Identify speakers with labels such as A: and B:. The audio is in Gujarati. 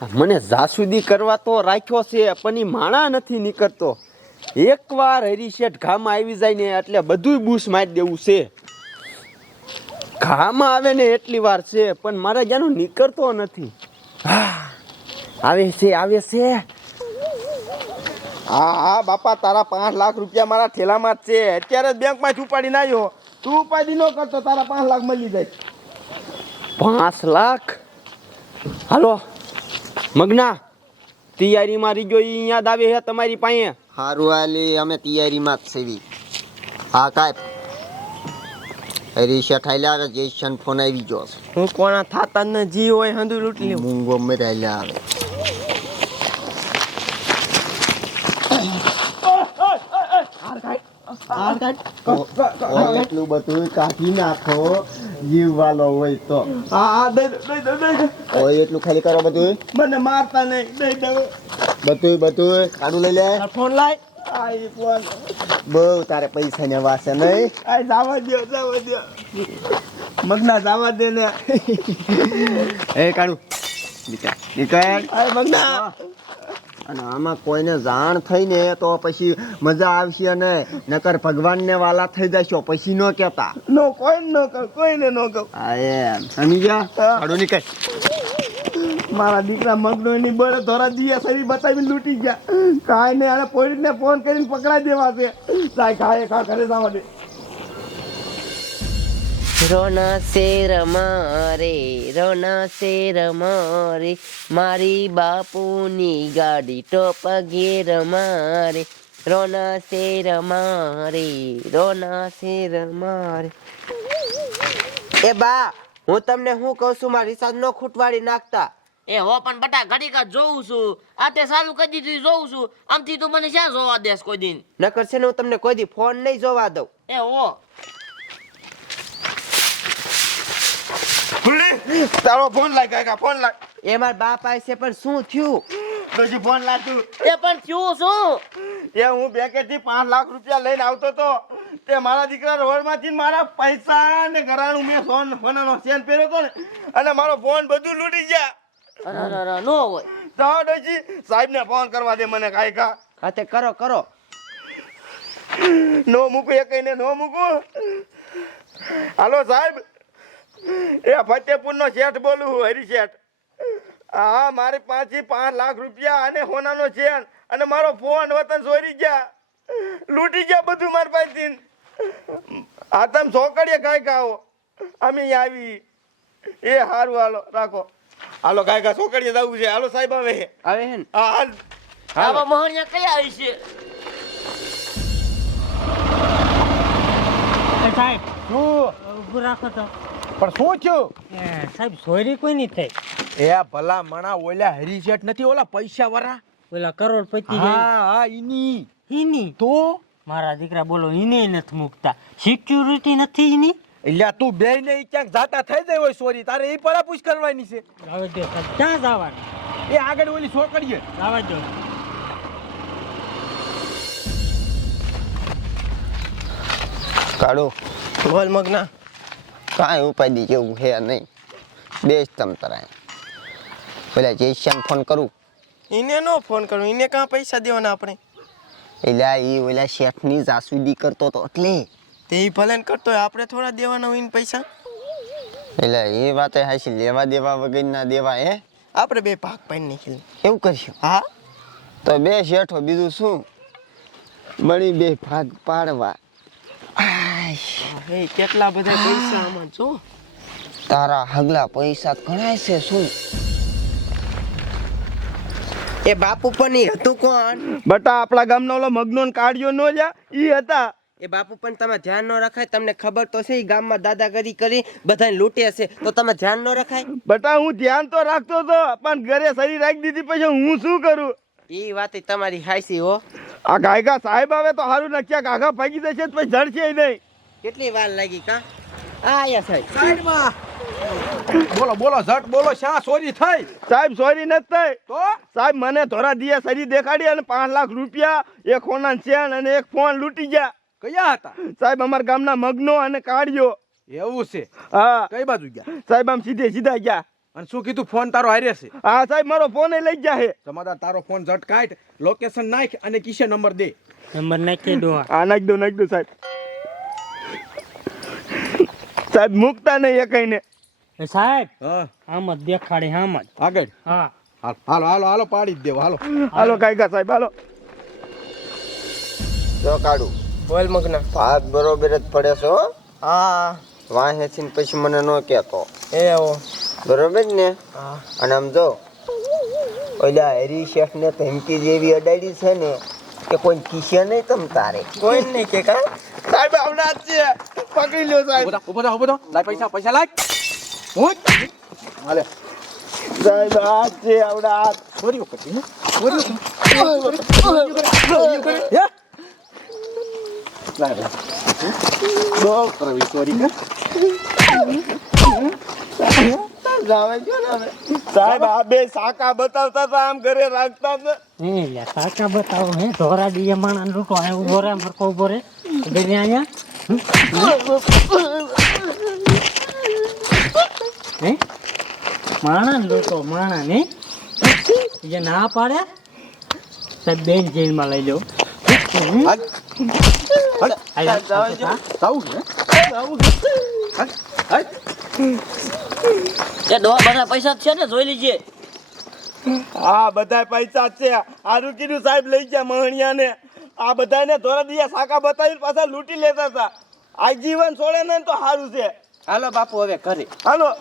A: મને જાસુદી કરવા તો રાખ્યો છે પણ એ માણા નથી નીકળતો. એકવાર હરીશેઠ ઘામાં આવી જાય ને એટલે બધુંય બૂસ મારી દેવું છે. ઘામાં આવે ને એટલી વાર છે પણ મારા જ્યાંનો નીકળતો નથી. આવે છે આવે છે.
B: હા હા બાપા તારા પાંચ લાખ રૂપિયા મારા ઠેલામાં જ છે. અત્યારે જ બેંકમાં ઉપાડી ના આવ્યો તું ઉપાડી ન કરતો તારા પાંચ લાખ મળી જાય.
A: પાંચ લાખ? હાલો. મગના તૈયારીમાં ગયો ઈ યાદ આવે છે તમારી પાસે?
C: હારું આલી અમે તૈયારીમાં જ સેવી હા કાય હરીશા ઠાઈલા આવે જયશન ફોન આવી ગયો છે.
B: હું કોના થાતા ન જી હોય હંદુ લૂંટી લેવું
C: મૂંગો મરાયેલા આવે. એટલું બધું કાઢી નાખો. જીવવાલો હોય તો.
B: હા દઈ દો દઈ દો
C: ઓય એટલું ખાલી કરો બધું
B: મને મારતા નહીં દઈ દો.
C: બધું બધું કાઢું લઈ લે.
B: ફોન લાય. આ ઈ ફોન.
C: બહુ તારે પૈસા ને વાસે નહીં.
B: આ જાવા દો જાવા દો મગના જાવા દે ને.
C: એ કાઢું. નીકળ નીકળ.
B: આ મગના.
C: અને આમાં કોઈને જાણ થઈ ને તો પછી મજા આવશે ને નકર ભગવાનને વાલા થઈ જશો પછી ન કહેતા.
B: નો કોઈ ન કહું કોઈને ન કહું.
C: આ એમ. સમજી ગયા?
B: હા.
C: કાઢું નીકળ.
B: મારા દીકરા મગનો એની બળે ધોરા દિયા સરી બતાવીને લૂંટી ગયા. કાંઈ ને આને પોલીસને ફોન કરીને પકડાઈ દેવા છે. સાય ખાય ખા ઘરે જવા દે.
D: રોના શેર મારે રોના શેર મારે મારી બાપુની ગાડી ટોપ ગેર મારે. રોના શેર મારે રોના શેર મારે. એ બા હું તમને શું કહું છું મારી રિસાર્જ નો ખૂટવાડી નાખતા.
E: એ હો પણ બટા ઘડી કા જોઉં છું. આ તે સારું કરી દીધું જોઉં છું. આમથી તું મને ક્યાં જોવા દેસ કોઈ દિન?
D: નકર છે ને હું તમને કોઈ દી ફોન નહીં જોવા દઉં.
E: એ હો.
B: તારો ફોન લાગ કાકા ફોન લાગ
D: એ માર બાપ છે પણ શું થયું?
B: પછી ફોન લાગતું
E: એ પણ થયું શું?
B: એ હું બેંકેથી પાંચ લાખ રૂપિયા લઈને આવતો તો તે મારા દીકરા રોડમાંથી મારા પૈસા ને ઘરાણું મેં સોન સોનાનો ચેન પહેર્યો હતો ને અને મારો ફોન બધું લૂંટી ગયા.
E: અરે અરે અરે, નો હોય.
B: તો ડોશી સાહેબને ફોન કરવા દે મને
D: કાયકા ખાતે કરો કરો.
B: નો મૂકું એ કહીને નો મૂકું. હાલો સાહેબ એ ફતેપુર નો શેઠ બોલું હું હરી શેઠ હા મારી પાંચથી પાંચ લાખ રૂપિયા અને સોનાનો ચેન અને મારો ફોન વતન ચોરી ગયા. લૂંટી ગયા બધું મારી પાસેથી. આ તમે ચોકડીએ કાંઈ ખાઓ અમે આવી. એ સારું હાલો રાખો. હાલો કાંઈ કા ચોકડીએ જવું છે. હાલો સાહેબ આવે.
D: આવે હે
B: હા હાલ.
E: આવા મહણિયા કયા આવી છે?
F: સાહેબ
B: શું
F: ઊભું રાખો તો.
B: પણ શું થયું?
F: સાહેબ ચોરી કોઈ નહીં થઈ.
B: એ ભલા મણા ઓલા હરીશેઠ નથી ઓલા પૈસા વાળા
F: ઓલા કરોડપતિ
B: હા હા ઈની.
F: ઈની?
B: તો?
F: મારા દીકરા બોલો ઈને નથી મૂકતા. સિક્યુરિટી નથી ઈની?
B: એટલે તું બે ને ક્યાંક જાતા થઈ જાય હોય સોરી તારે એ પરાપૂછ કરવાની છે.
F: આવે દો ક્યાં જવાનું?
B: એ આગળ ઓલી છોકરીએ.
F: આવે દો
C: કાળો.
B: બોલ મગના.
C: કાંઈ ઉપાડી જેવું છે નહીં. બેસ તમ તરાય. પેલા જયશ્યામ ફોન કરું.
B: એને નો ફોન કરું એને કાં પૈસા દેવાના આપણે?
C: એટલે એ ઓલા શેઠની જાસૂદી કરતો તો એટલે.
B: તે એ ભલે કરતો હોય આપણે થોડા દેવાના હોય પૈસા?
C: એટલે એ વાતે હાસી લેવા દેવા વગરના દેવા હે?
B: આપણે બે ભાગ પાડી નાખી
C: એવું કરશું?
B: હા?
C: તો બે શેઠો બીજું શું? મળી બે ભાગ પાડવા.
B: કેટલા બધા પૈસા આમાં જો
C: તારા હગલા પૈસા ઘણા છે શું?
D: એ બાપુ પણ ઈ હતું કોણ?
B: બટા આપણા ગામનો ઓલો મગનો ને કાઢ્યો નો જા ઈ હતા.
D: એ બાપુ પણ તમે ધ્યાન ન રખાય તમને ખબર તો છે ઈ ગામમાં દાદાગીરી કરી બધાને લૂંટે છે તો તમે ધ્યાન ન રખાય?
B: બટા હું ધ્યાન તો રાખતો તો પણ ઘરે શરીર રાખી દીધી પછી હું શું કરું?
D: એ વાત તમારી હાઈસી હો.
B: આ ગાયગા સાહેબ આવે તો સારું ન ગાઘા ભાગી જશે તો પછી જડશે નહીં.
D: કેટલી વાર લાગી કા? આયા સાહેબ
G: બોલો બોલો ઝટ બોલો શા ચોરી થઈ?
B: સાહેબ સોરી નથી થઈ.
G: તો?
B: સાહેબ મને ધોરા દિયા સરી દેખાડી અને પાંચ લાખ રૂપિયા એક હોના ચેન અને એક ફોન લૂંટી ગયા.
G: કયા હતા?
B: સાહેબ અમારા ગામના મગનો અને કાઢ્યો
G: એવું છે?
B: હા.
G: કઈ બાજુ ગયા?
B: સાહેબ આમ સીધે સીધા ગયા.
G: અને શું કીધું ફોન તારો હારે છે?
B: હા સાહેબ મારો ફોન લઈ ગયા છે.
G: તમારા તારો ફોન ઝટ કાઢ લોકેશન નાખ અને કિશે નંબર દે.
F: નંબર નાખી દો
B: હા નાખ દો નાખ દો સાહેબ. સાહેબ મૂકતા નહીં એ કઈને.
F: એ સાહેબ
G: હા.
F: આમ જ દેખાડે આમ જ.
G: આગળ.
F: હા.
G: હાલો હાલો હાલો પાડી જ દેવો હાલો.
B: હાલો કાયકા સાહેબ હાલો.
C: જો કાઢું
D: બોલ મગના.
C: ભાત બરોબર જ પડે છો
D: હા.
C: વાહે ને પછી મને ન કહેતો.
D: એ આવો.
C: બરોબર ને?
D: હા.
C: અને આમ જો ઓલા હરી શેઠ ને ધમકી જેવી અડાડી છે ને કે કોઈ કિસ્સે નહીં તમ તારે.
D: કોઈ નહીં કે કા?
B: સાહેબ આવડા છે. પકડી લ્યો સાહેબ.
G: ઊભો થા, ઊભો થા, લાય પૈસા પૈસા લાય. હું? હાલે.
B: સાહેબ આ છે આવડા આ.
G: ચોરીઓ કરી. ચોરીઓ કરી. હે? લાય લાય. બહુ ચોરી હે?
B: સાહેબ આ બે સાકા બતાવતા હતા આમ ઘરે રાખતા હતા.
F: એ સાકા બતાવો હે? ધોરા ડીએ માણા લૂંટો આવ્યો ઊભો રે મરકો ઊભો રે. ગરી અહીંયા. હે? માણા લોકો માણા ને. જે ના પાડે? સાહેબ બેન જેલમાં લઈ
E: જાઉં પૈસા જ છે ને જોઈ લીજે.
B: હા બધા પૈસા જ છે. આરું કીધું સાહેબ લઈ ગયા મહણિયા ને આ બધાને ધોરા દિયા સાકા બતાવી પાછા લૂંટી લેતા હતા. આ જીવન છોડે ને તો સારું છે.
D: હાલો બાપુ હવે ઘરે.
B: હાલો.